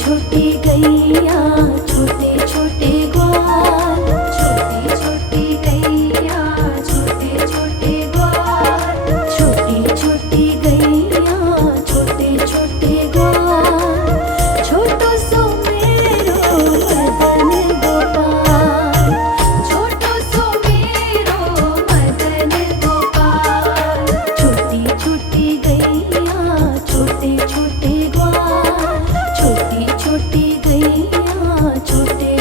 छोटी गैया छोटे छोटे ग्वाल, छोटी छोटी गैया छोटे छोटे ग्वाल, छोटी छोटी गैया छोटे छोटे ग्वाल, छोटो सो मेरो मदन गोपाल, छोटो सो मेरो मदन गोपाल, छोटी छोटी गैया छोटे छोटे ग्वाल, छोटी छोटी गैया छोटे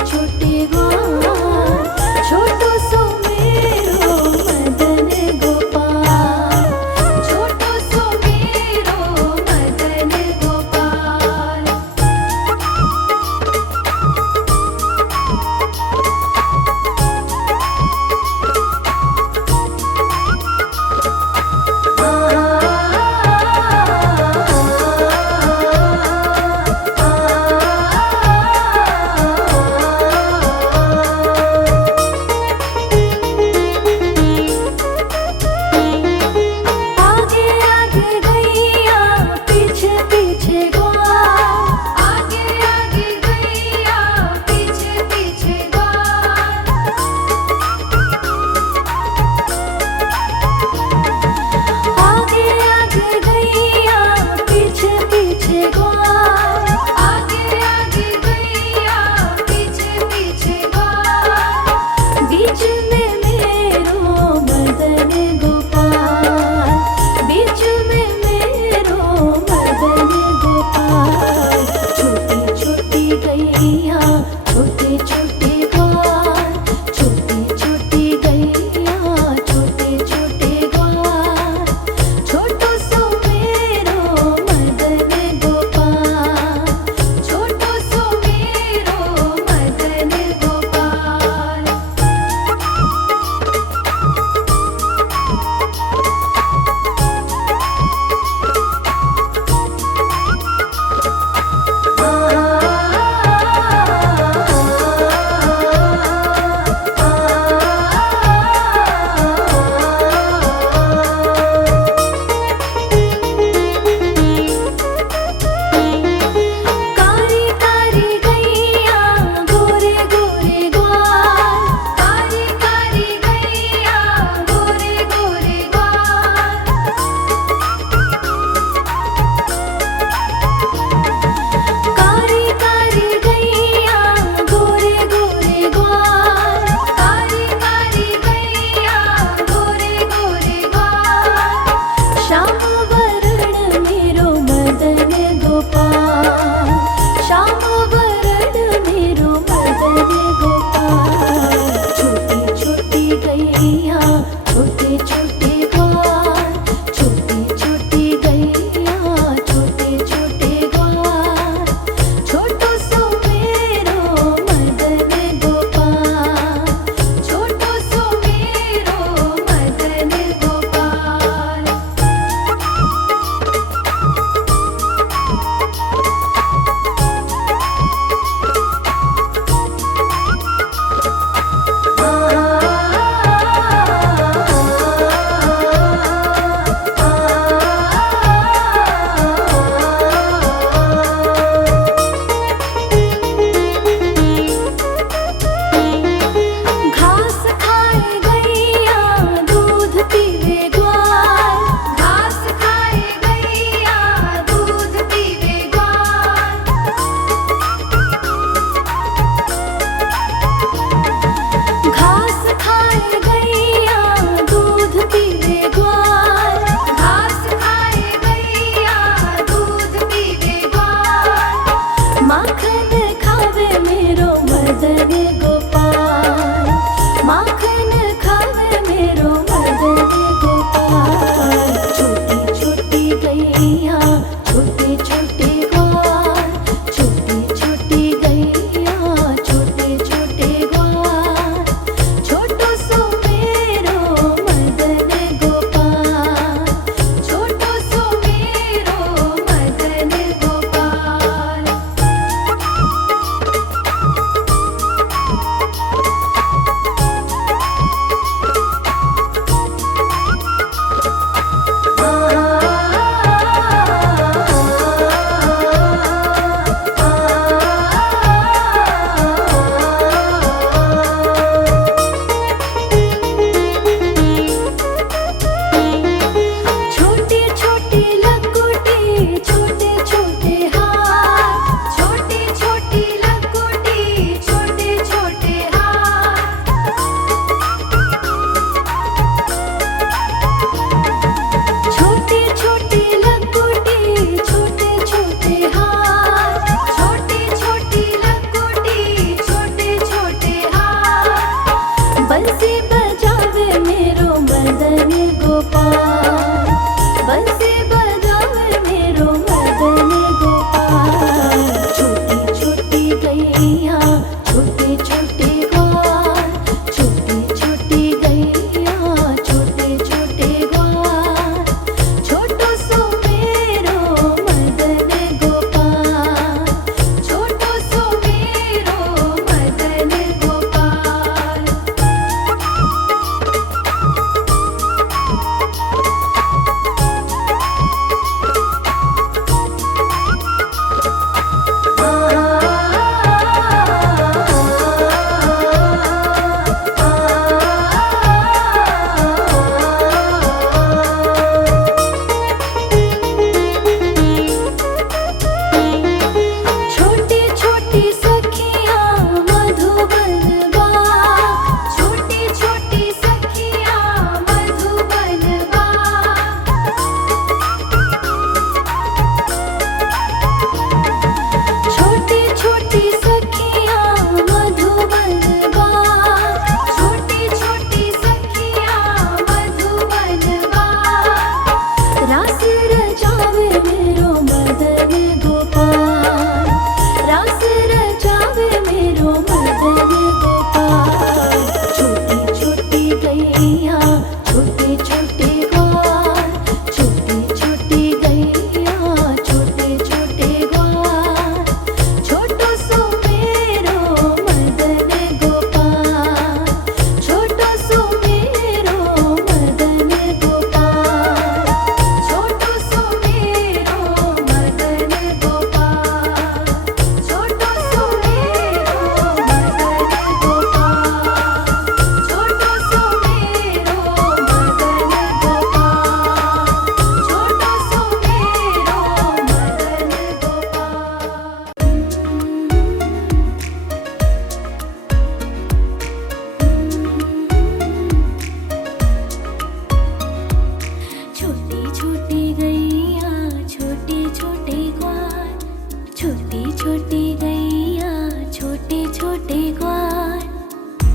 छोटी छोटी गैया छोटे छोटे ग्वाल,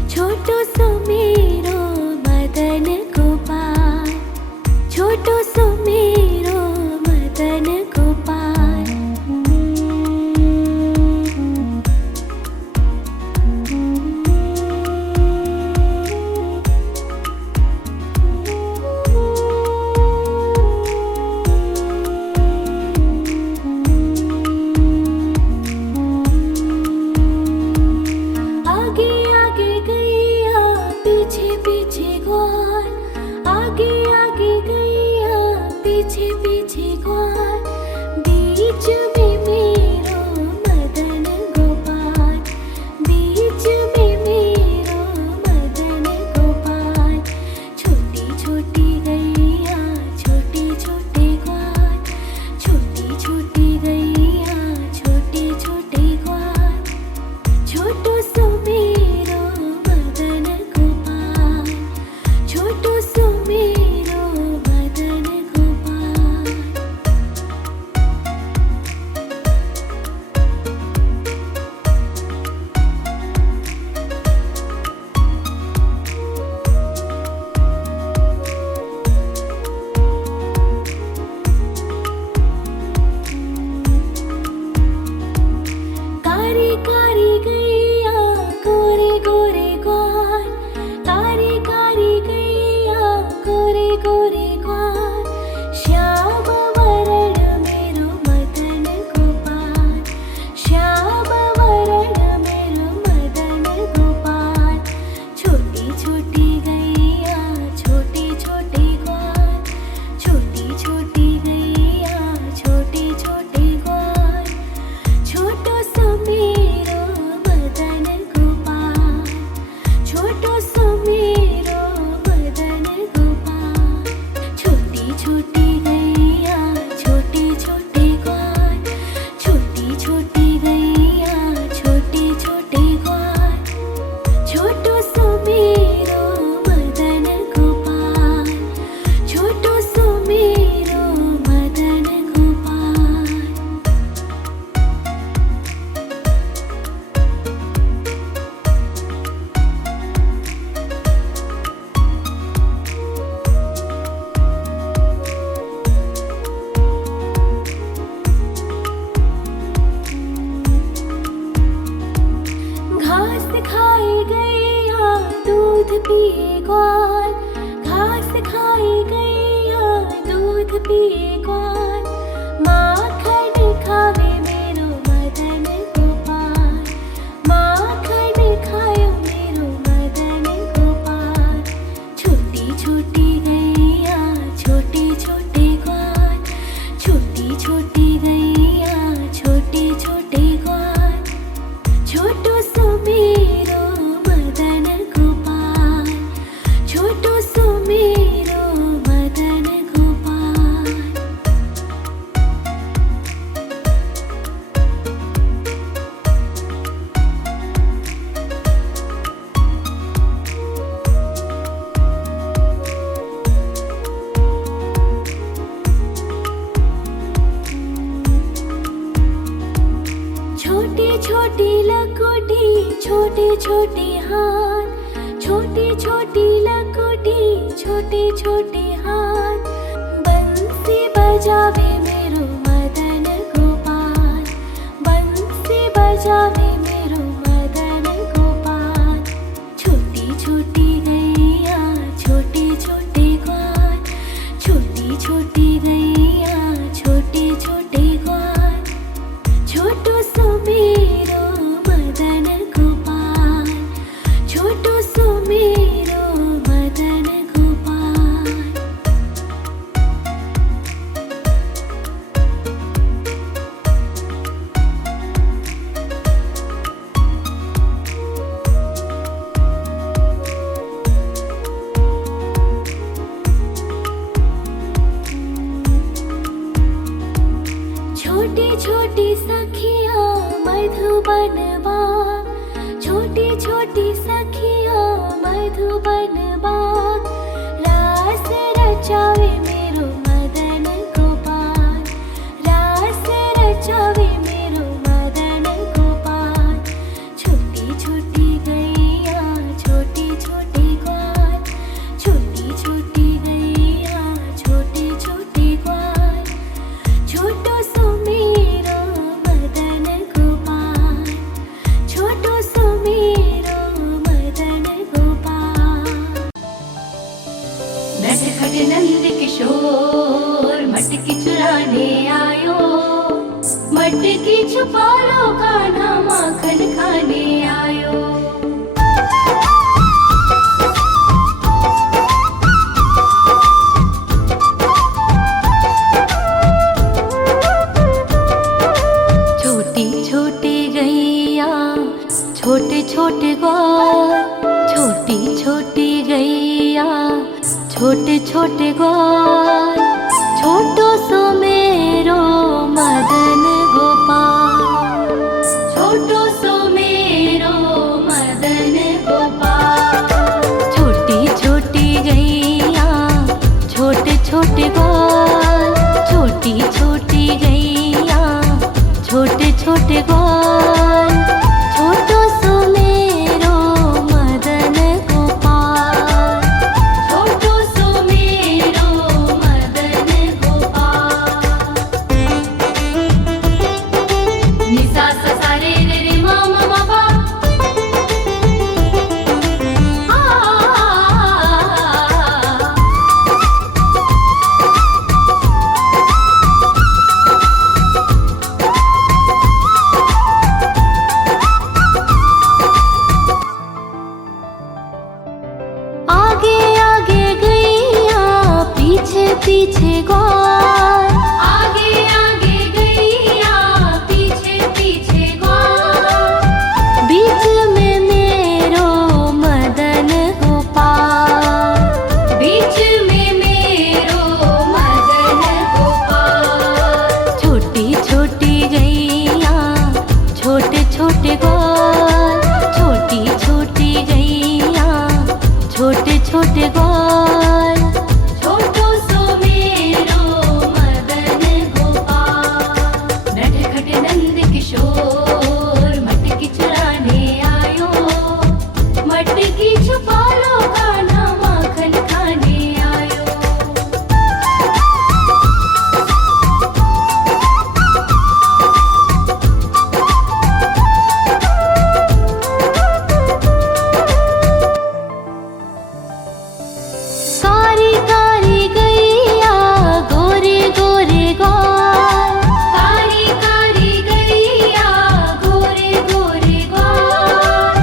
छोटो सो मेरो मदन गोपाल, छोटो सो मेरो मदन गोपाल। आगे आगे गैया पीछे पीछे ग्वाल, आगे आगे गैया पीछे पीछे ग्वाल, बीच में मेरो मदन गोपाल, बीच में मेरो मदन गोपाल। छोटी छोटी गैया छोटे छोटे ग्वाल, छोटी छोटी गैया छोटे छोटे ग्वाल, छोटो सो मेरो मदन गोपाल, छोटो सो मेरो मदन गोपाल। कारी कारी गैया गोरे गोरे ग्वाल, कारी कारी गैया गोरे गोरे ग्वाल, श्याम वरण मेरो मदन गोपाल, श्याम वरण मेरो मदन गोपाल। छोटी छोटी गैया छोटे छोटे ग्वाल, छोटी छोटी गैया छोटे छोटे ग्वाल, छोटो सो मेरो मदन गोपाल, छोटो सो मेरो मदन गोपाल। छोटी छोटी गैया छोटे छोटे ग्वाल, छोटी छोटी गैया छोटे छोटे ग्वाल, छोटो सो मेरो मदन गोपाल, छोटो सो मेरो मदन गोपाल। घास खाए गैया दूध पिए ग्वाल, घास खाए गैया दूध पिए ग्वाल, माखन खावे मेरो मदन गोपाल, माखन खायो मेरो मदन गोपाल। छोटी छोटी गैया छोटे छोटे ग्वाल, छोटी छोटी गैया छोटे छोटे ग्वाल, छोटो सो मेरो मदन गोपाल, छोटो सो मेरो मदन गोपाल। छोटी छोटी लकोटी छोटे छोटे हाथ, छोटी छोटी लकोटी छोटे छोटे हाथ, बंसी बजावे मेरो मदन गोपाल, बंसी बजावे मेरो मदन गोपाल। छोटी छोटी गैया छोटे छोटे ग्वाल, छोटी छोटी गैया छोटे छोटे ग्वाल, छोटो सो मेरो मदन गोपाल, छोटो सो मेरो मदन गोपाल। छोटी छोटी सखिया मधुबन बाग, छोटी छोटी सखिया मधुबन बाग, रास रचावे मेरो मदन गोपाल, रास रचावे मेरो छोटी छोटी गैया छोटे छोटे ग्वाल, छोटी छोटी गैया छोटे छोटे ग्वाल, छोटो सो मेरो मदन गोपाल, छोटो सो मेरो मदन गोपाल। छोटी छोटी गैया छोटे छोटे ग्वाल, छोटी छोटी गैया छोटे छोटे ग्वाल, छोटो सो मेरो मदन गोपाल, छोटो सो मेरो मदन गोपाल। नि सा सा सा रे रे रे मा मा मा पा, आगे आगे गैया पीछे पीछे ग्वाल, आगे आगे गैया पीछे पीछे ग्वाल, बीच में मेरो मदन गोपाल, बीच में मेरो मदन गोपाल। छोटी छोटी गैया छोटे छोटे ग्वाल, छोटी छोटी गैया छोटे छोटे ग्वाल, छोटो सो मेरो मदन गोपाल। नटखट नंद किशोर मटकी चुराने आयो, मटकी छुपा लो कान्हा माखन खाने आयो। कारी कारी गैया गोरे गोरे ग्वाल, कारी कारी गैया गोरे गोरे ग्वाल,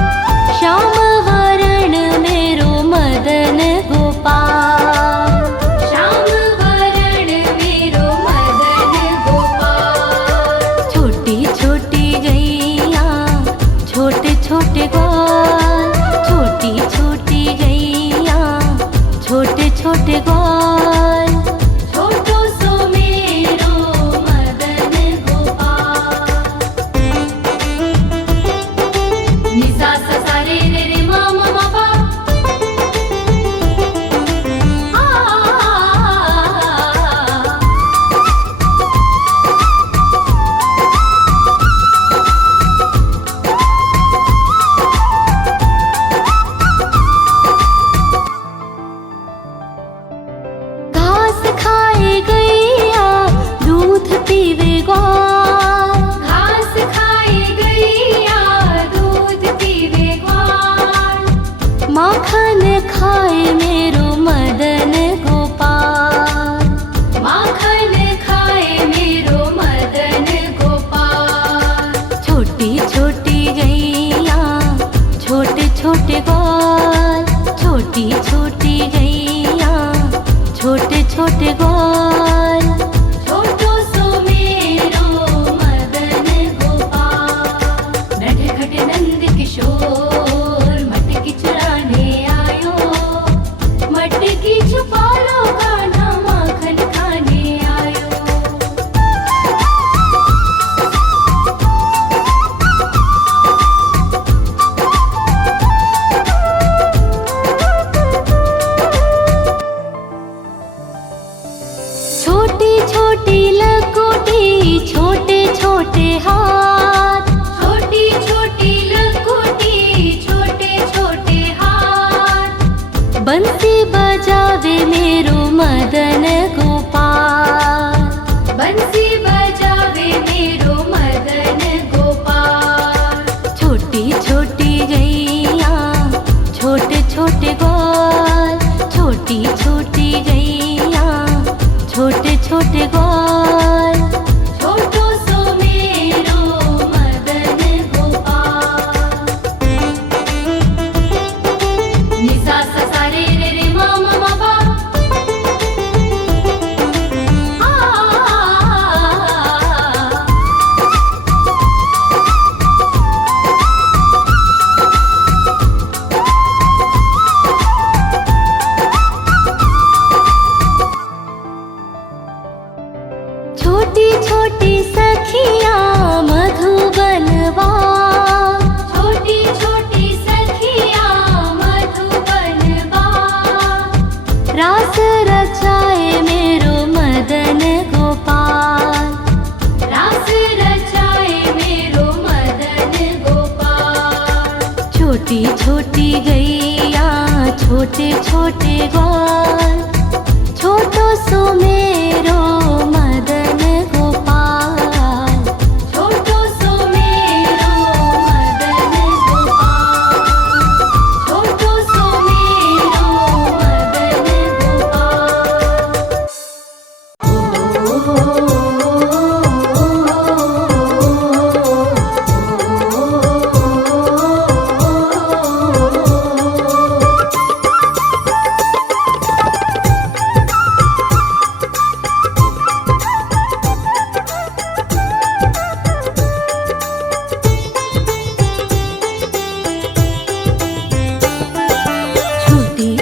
श्याम वरण मेरो मदन गोपाल, श्याम वरण मेरो मदन गोपाल। छोटी छोटी गैया छोटे छोटे ग्वाल, छोटी छोटी गैया छोटे छोटे ग्वाल, छोटो सो मेरो मदन गोपाल। नि सा सा सा रे रे रे मा मा मा पा, घास खाए गैया दूध पीवे ग्वाल, घास खाए गैया दूध पीवे ग्वाल, माखन खाए मेरो मदन गोपाल, माखन खाए मेरो मदन गोपाल। छोटी छोटी गैया छोटे छोटे ग्वाल, छोटी छोटी गैया छोटे छोटे ग्वाल, छोटो सो मेरो मदन गोपाल। नटखट नंद किशोर मटकी चुराने आयो, मटकी छुपा लो कान्हा माखन खाने आयो। छोटी छोटी लकोटी छोटे छोटे हाथ, छोटी छोटी लकोटी छोटे छोटे हाथ, बंसी बजावे मेरो मदन गोपाल, बंसी बजावे मेरो मदन गोपाल। छोटी छोटी गैया छोटे छोटे ग्वाल, छोटी छोटी गैया छोटे छोटे ग्वाल, छोटो सो मेरो मदन गोपाल। नि सा सा सा रे रे रे मा मा मा पा, छोटी गैया छोटे छोटे ग्वाल, छोटो सो मेरो मदन गोपाल, छोटो सो मेरो मदन गोपाल, छोटो सो मेरो मदन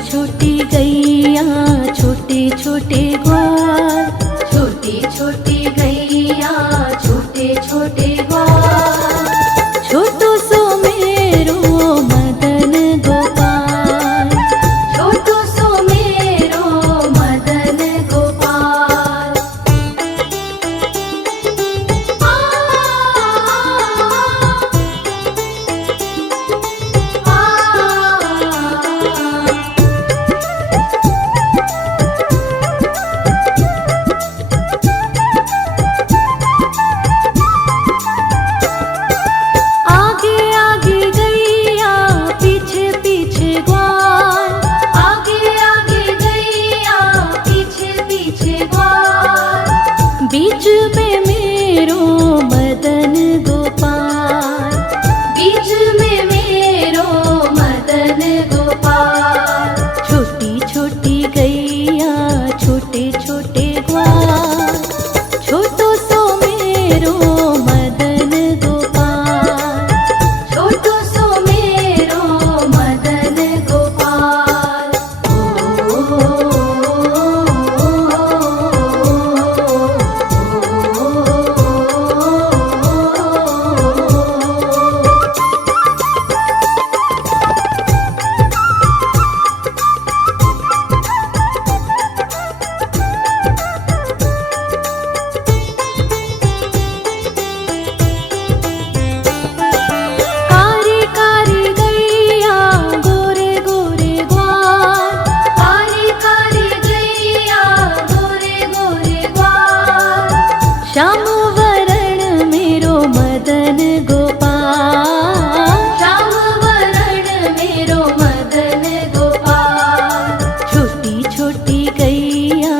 छोटी गैया छोटे छोटे ग्वाल, छोटी छोटी गैया छोटे छोटे ग्वाल, छोटो सो मेरो मदन गोपाल, छोटो सो मेरो मदन गोपाल। आगे आगे गैया पीछे पीछे ग्वाल, आगे आगे गैया पीछे पीछे ग्वाल, बीच में मेरो मदन गोपाल, बीच में मेरो मदन गोपाल। छोटी छोटी गैया छोटे छोटे ग्वाल, छोटो सो मेरो मदन गोपाल, छोटो सो मेरो मदन गोपाल। कारी कारी गैया गोरे गोरे ग्वाल, कारी कारी गैया गोरे गोरे ग्वाल, श्याम वरण मेरो मदन गोपाल, श्याम वरण मेरो मदन गोपाल। छोटी छोटी गैया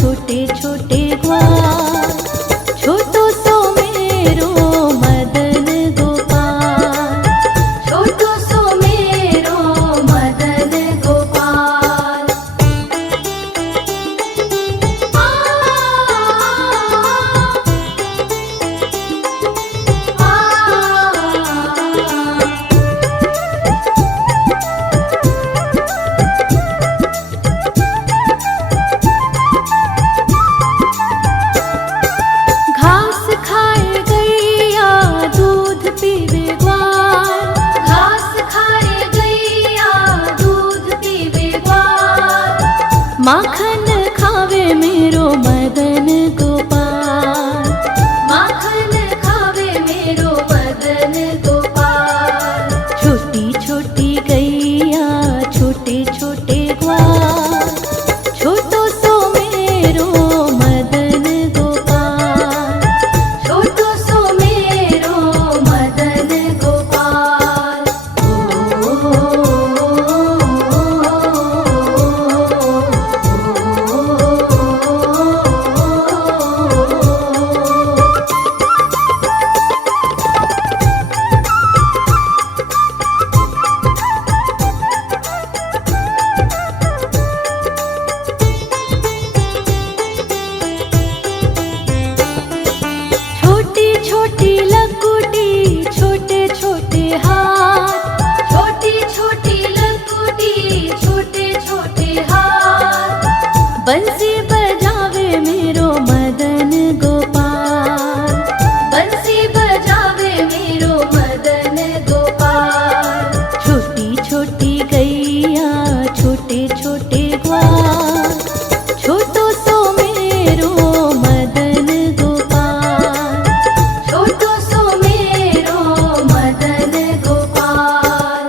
छोटे छोटे ग्वाल, छोटो सो मेरो मदन गोपाल, छोटो सो मेरो मदन गोपाल। घास खाए गैया दूध पीवे ग्वाल, घास खाए गैया दूध पीवे ग्वाल, माखन खावे मेरो मदन गोपाल, माखन खावे मेरो मदन गोपाल। छोटी छोटी गैया छोटे छोटे ग्वाल, छोटो सो मेरो मदन गोपाल, छोटो सो मेरो मदन गोपाल। छोटी छोटी लकुटी छोटे छोटे हाथ, छोटी छोटी लकुटी छोटे छोटे हाथ, बंसी बजावे मेरो मदन गोपाल, बंसी बजावे मेरो मदन गोपाल। छोटी छोटी गैया छोटे छोटे ग्वाल, छोटो सो मेरो मदन गोपाल, छोटो सो मेरो मदन गोपाल।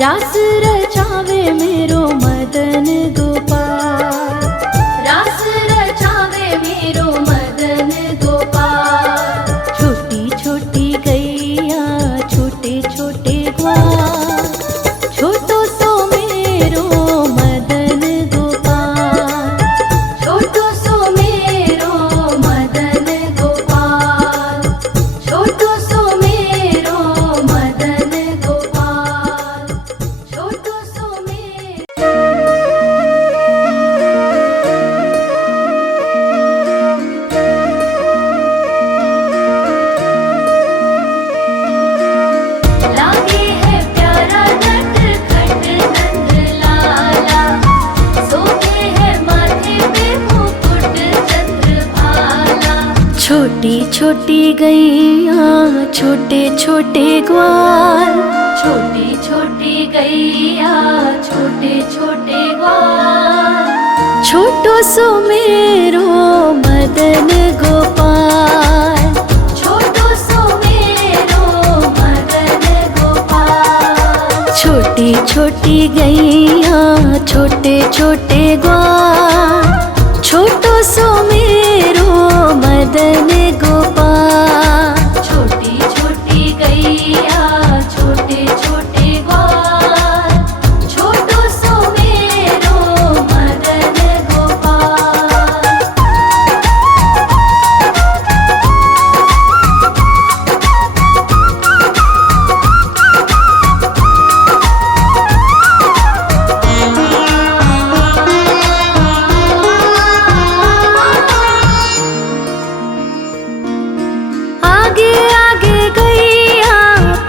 रास रचावे मेरो मदन गोपाल, रास रचावे मेरो मदन गोपाल। छोटी छोटी गैया छोटे छोटे ग्वाल, छोटो सो मेरो मदन गोपाल, छोटो सो मेरो मदन गोपाल, छोटो सो मेरो मदन गोपाल, छोटो सो मेरो। लागे है प्यारा नटखट नंद लाला, सोते है माथे पे मुकुट चंद्रभाला। छोटी छोटी गैया छोटे छोटे ग्वाल, छोटी छोटी गैया छोटे छोटे ग्वाल, छोटो सो मेरो मदन गोपाल, छोटो सो मेरो मदन गोपाल। छोटी छोटी गैया छोटे छोटे ग्वाल, छोटो सो मेरो मदन गोपाल। छोटी छोटी गैया छोटे छोटे ग्वाल, छोटो सो मेरो मदन गोपाल। आगे आगे गैया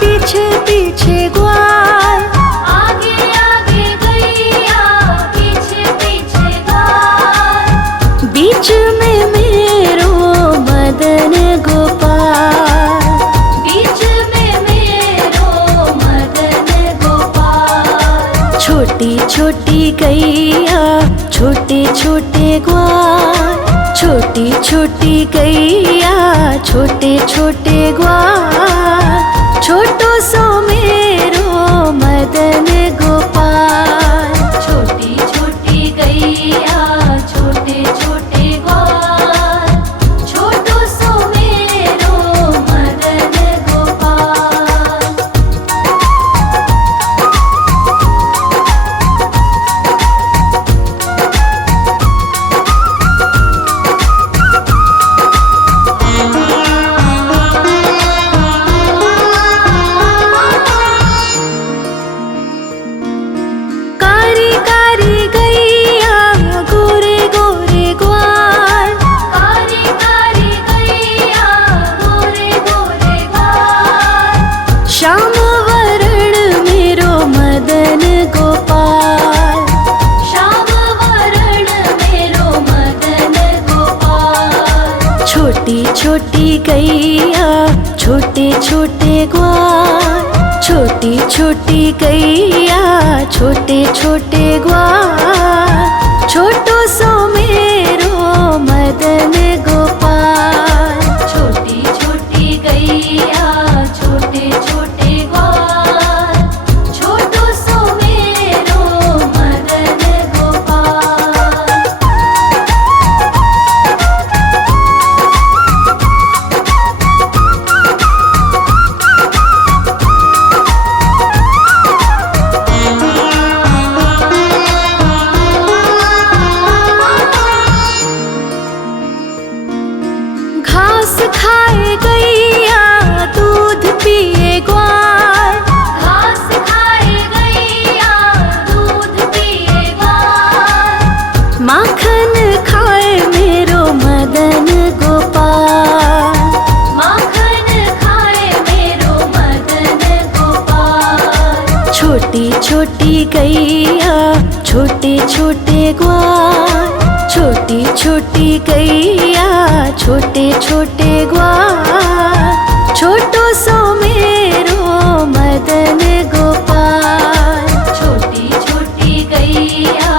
पीछे पीछे ग्वाल, आगे आगे गैया पीछे पीछे ग्वाल। बीच में मेरो मदन गोपाल, बीच में मेरो मदन गोपाल। छोटी छोटी गैया छोटे छोटे ग्वाल, छोटी छोटी गैया छोटे छोटे ग्वाल, छोटो सो मेरो मदन गोपाल। छोटी छोटी गैया छोटे छोटे ग्वाल, छोटो सो मेरो मदन गोपाल। कारी कारी गैया गोरे गोरे ग्वाल, कारी कारी गैया गोरे गोरे ग्वाल। श्याम वरण मेरो मदन गोपाल, श्याम वरण मेरो मदन गोपाल। छोटी छोटी गैया छोटे छोटे ग्वाल, छोटी छोटी गैया छोटे छोटे ग्वाल, छोटो सो मेरो मदन गोपाल। छोटी छोटी गैया छोटे छोटे ग्वाल, छोटो सो मेरो मदन गोपाल। घास खाए गैया दूध पिए ग्वाल, घास खाए गैया दूध पिए ग्वाल। माखन खाए मेरो मदन गोपाल, माखन खाए मेरो मदन गोपाल। छोटी छोटी गैया छोटे छोटे ग्वाल, छोटी छोटी गैया छोटे छोटे ग्वाल, छोटो सो मेरो मदन गोपाल। छोटी छोटी गैया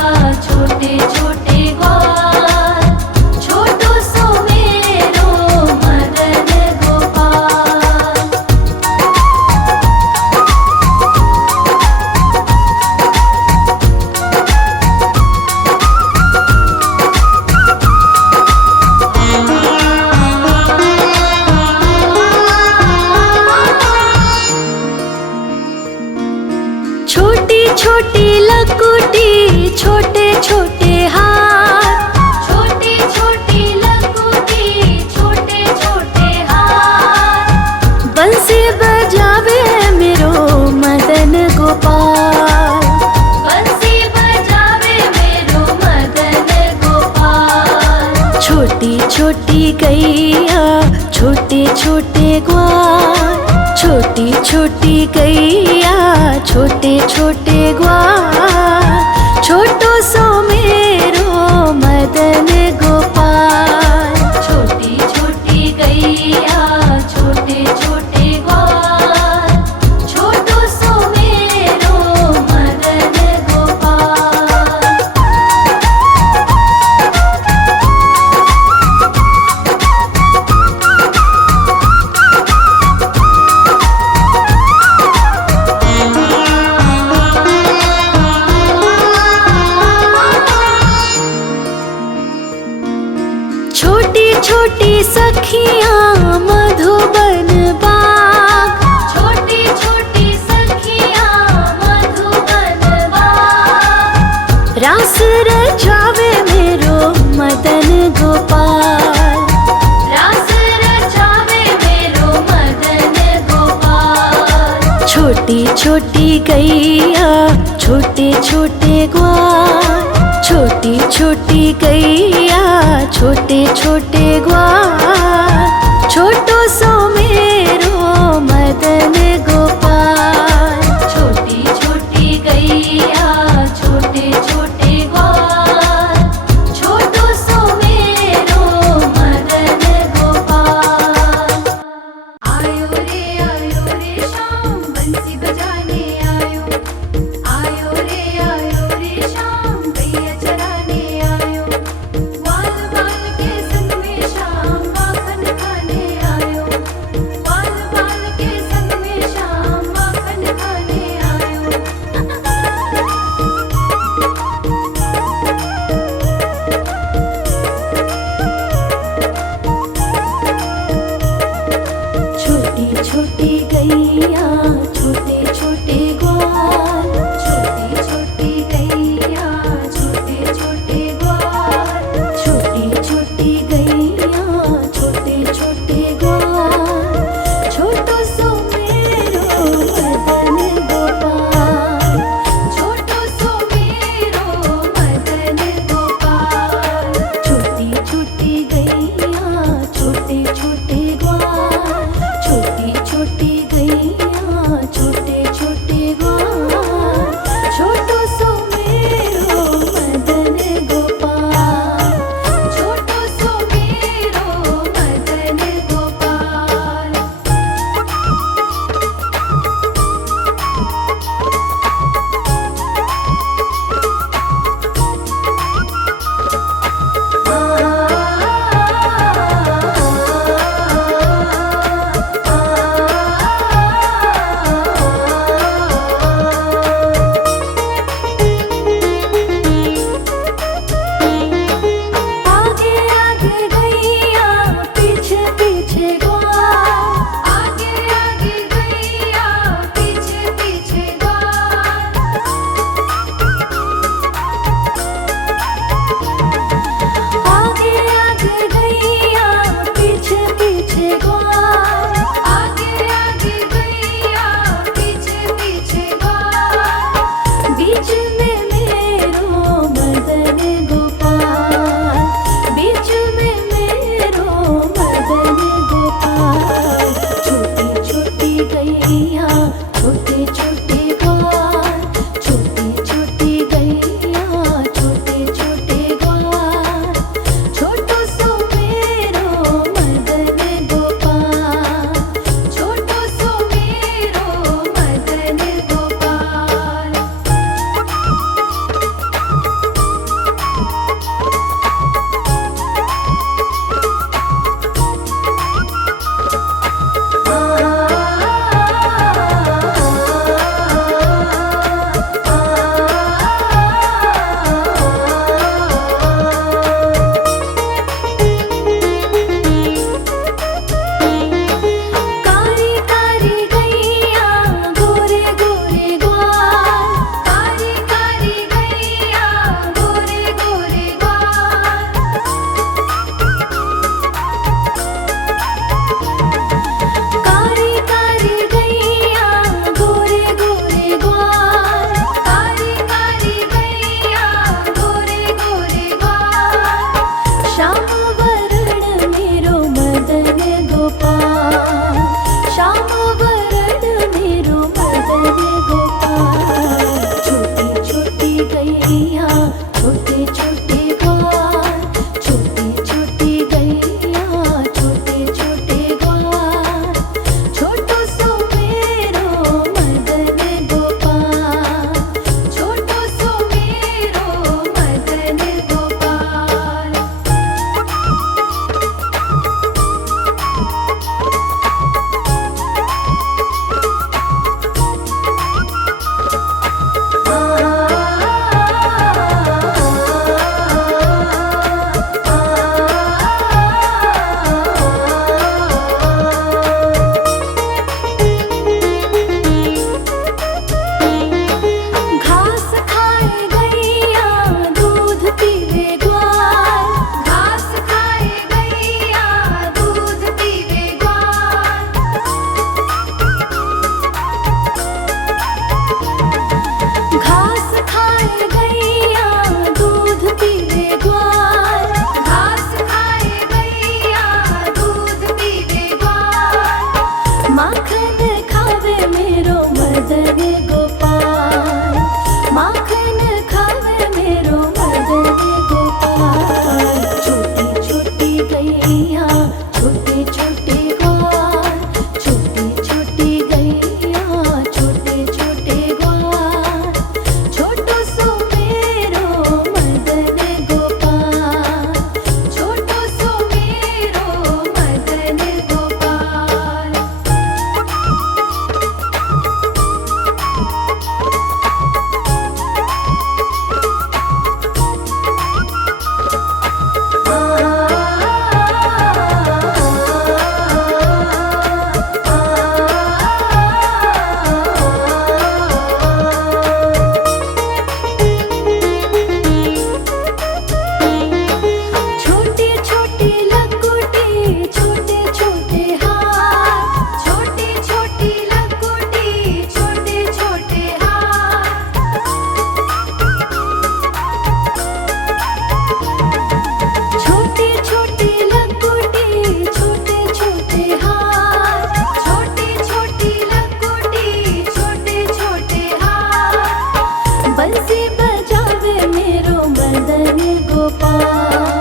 छोटे छोटे ग्वाल, छोटो सो मेरो मदन गोपाल। छोटे छोटे हाथ, छोटी छोटी लघुटी, छोटे छोटे हाथ। बंसी बजावे मेरो मदन गोपाल, बंसी बजावे मेरो मदन गोपाल। छोटी छोटी गैया छोटे छोटे ग्वाल, छोटी छोटी गैया छोटे छोटे ग्वाल। छोटो सो मेरो मदन गोपाल, छोटी छोटी गैया छोटे छोटे ग्वाल। छोटो सो मेरो मदन गोपाल। छोटी छोटी सखियाँ मधुबन बाग, छोटी छोटी सखियाँ मधुबन बाग। रास रचावे मेरो मदन गोपाल, रास रचावे मेरो मदन गोपाल। छोटी छोटी गैया छोटे छोटे ग्वाल, छोटी छोटी गैया छोटे छोटे ग्वाल। छोटो सो मेरो मदन गोपाल, छोटी छोटी गैया छोटे छोटे ग्वाल। छोटो सो मेरो मदन गोपाल। आयो रे शाम बंसी बजाने आयो। आयो रे शाम गैया चराने आयो। ग्वाल बाल के संग में शाम माखन खाने आयो। ग्वाल बाल के संग में शाम माखन खाने आयो। छोटी छोटी गैया छोटे छोटे ग्वाल, छोटी छोटी गैया छोटे छोटे ग्वाल। छोटी छोटी गैया छोटे छोटे ग्वाल। छोटो सो मेरो मदन गोपाल, छोटो सो मेरो मदन गोपाल। छोटी छोटी गैया छोटे छोटे ग्वाल, छोटी छोटी गैया छोटे छोटे ग्वाल। छोटो सो मेरो मदन गोपाल, छोटो सो मेरो मदन गोपाल। आगे आगे गैया पीछे पीछे ग्वाल, आगे आगे गैया पीछे पीछे ग्वाल। आगे आगे गैया पीछे पीछे ग्वाल। आगे आगे गैया पीछे पीछे ग्वाल। बीच में मेरो मदन गोपाल, बीच में मेरो मदन गोपाल। छोटी छोटी गैया